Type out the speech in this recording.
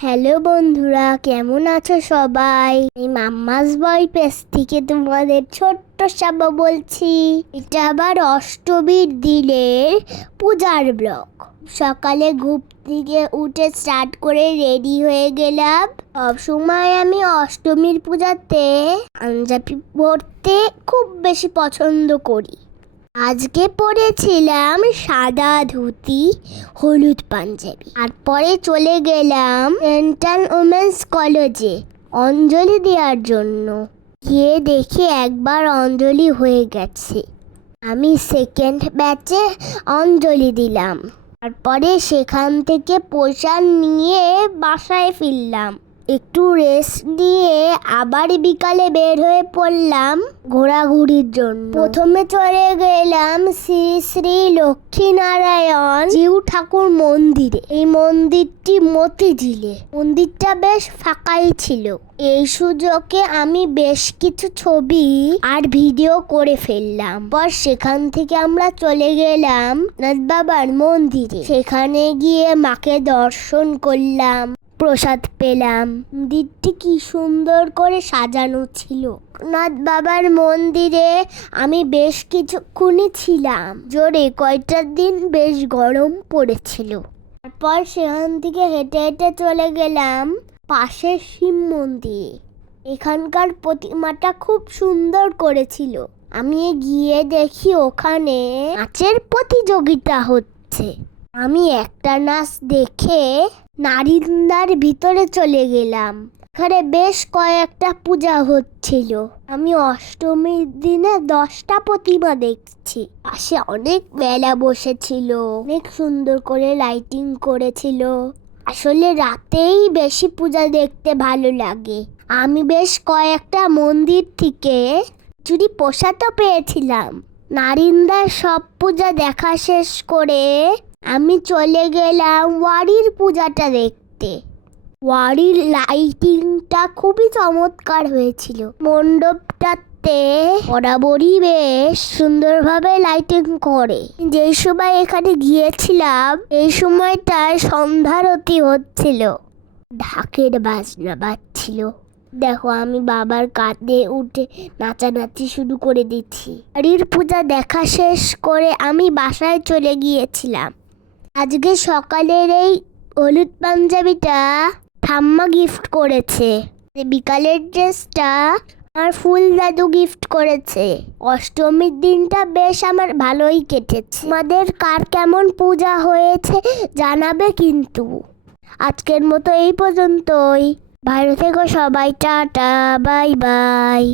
Hello বন্ধুরা, কেমন আছো সবাই? এই মাম্মাস বয় পেজ থেকে তোমাদের ছোট্ট সাবা বলছি। এটা আবার অষ্টমীর দিনের পূজার ব্লগ। সকালে ঘুম থেকে উঠে স্টার্ট করে রেডি হয়ে গেলাম। সব সময় আমি অষ্টমীর পূজাতে পাঞ্জাবি পরতে খুব বেশি পছন্দ করি। আজকে পরেছিলাম সাদা ধুতি, হলুদ পাঞ্জাবি। আর পরে চলে গেলাম সেন্ট্রাল ওমেন্স কলেজে অঞ্জলি দেওয়ার জন্য। গিয়ে দেখি একবার অঞ্জলি হয়ে গেছে। আমি সেকেন্ড ব্যাচে অঞ্জলি দিলাম। তারপরে সেখান থেকে প্রসাদ নিয়ে বাসায় ফিরলাম। একটু রেস্ট দিয়ে আবার বিকালে বের হয়ে পড়লাম ঘোরাঘুরির জন্য। প্রথমে চলে গেলাম শ্রী শ্রী লক্ষ্মীনারায়ণ জিউ ঠাকুর মন্দিরে। এই মন্দিরটি মতিঝিলে। মন্দিরটা বেশ ফাঁকাই ছিল। এই সুযোগে আমি বেশ কিছু ছবি আর ভিডিও করে ফেললাম। পর সেখান থেকে আমরা চলে গেলাম নাথ বাবার মন্দিরে। সেখানে গিয়ে মাকে দর্শন করলাম, প্রসাদ পেলাম। মন্দিরটি কি সুন্দর করে সাজানো ছিল। নাথ বাবার মন্দিরে আমি বেশ কিছুক্ষণই ছিলাম। জোরে কয়টা দিন বেশ গরম পড়েছিল। তারপর সেখান থেকে হেঁটে হেঁটে চলে গেলাম পাশের শিব মন্দিরে। এখানকার প্রতিমাটা খুব সুন্দর করেছিল। আমি গিয়ে দেখি ওখানে নাচের প্রতিযোগিতা হচ্ছে। আমি একটা নাচ দেখে নারিন্দার ভিতরে চলে গেলাম। এখানে বেশ কয়েকটা পূজা হচ্ছিল। আমি অষ্টমীর দিনে 10টা প্রতিমা দেখছি। পাশে অনেক মেলা বসেছিল, অনেক সুন্দর করে লাইটিং করেছিল। আসলে রাতেই বেশি পূজা দেখতে ভালো লাগে। আমি বেশ কয়েকটা মন্দির থেকে চুরি প্রসাদও পেয়েছিলাম। নারিন্দার সব পূজা দেখা শেষ করে আমি চলে গেলাম ওয়ারির পূজাটা দেখতে। ওয়ারির লাইটিংটা খুবই চমৎকার হয়েছিল। মণ্ডপটাতে বরাবরই বেশ সুন্দরভাবে লাইটিং করে। যেই সময় এখানে গিয়েছিলাম এই সময়টায় সন্ধ্যারতি হচ্ছিল। ঢাকের বাজনা বাজছিল। দেখো আমি বাবার কাঁধে উঠে নাচানাচি শুরু করে দিচ্ছি। ওয়ারির পূজা দেখা শেষ করে আমি বাসায় চলে গিয়েছিলাম। আজকে সকালের এই হলুদ পাঞ্জাবিটা ঠাম্মা গিফট করেছে। বিকালের ড্রেসটা আমার ফুল দাদু গিফট করেছে। অষ্টমীর দিনটা বেশ আমার ভালোই কেটেছে। আমাদের কার কেমন পূজা হয়েছে জানাবে কিন্তু। আজকের মতো এই পর্যন্তই। ভালো থেকো সবাই, টাটা, বাই বাই।